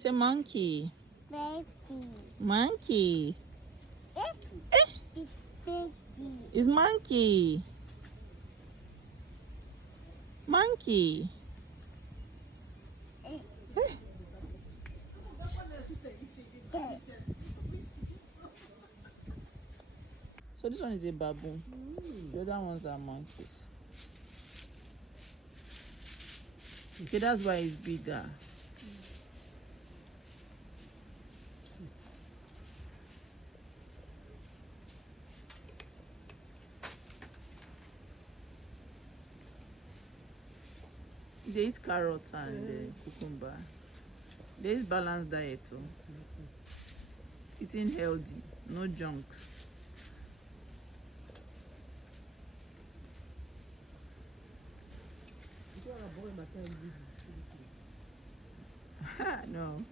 It's a monkey. Baby. Monkey. It's baby. It's monkey. Monkey. So this one is a baboon. The other ones are monkeys. Okay, that's why it's bigger. They eat carrots and cucumber. They eat balanced diet too. Eating healthy, no junks. No.